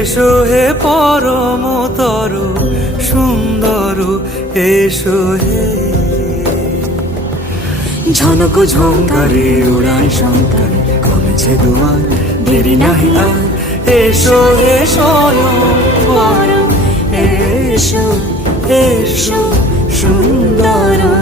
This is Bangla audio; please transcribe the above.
এসো হে পরমতর সুন্দর, এসো হে। ঝনক ঝঙ্কারে উড়ান শঙ্কার, কমেছে দুয়ার, দেরি নাহি আর। এসো হে স্বয়ং বর, এসো এসো সুন্দর।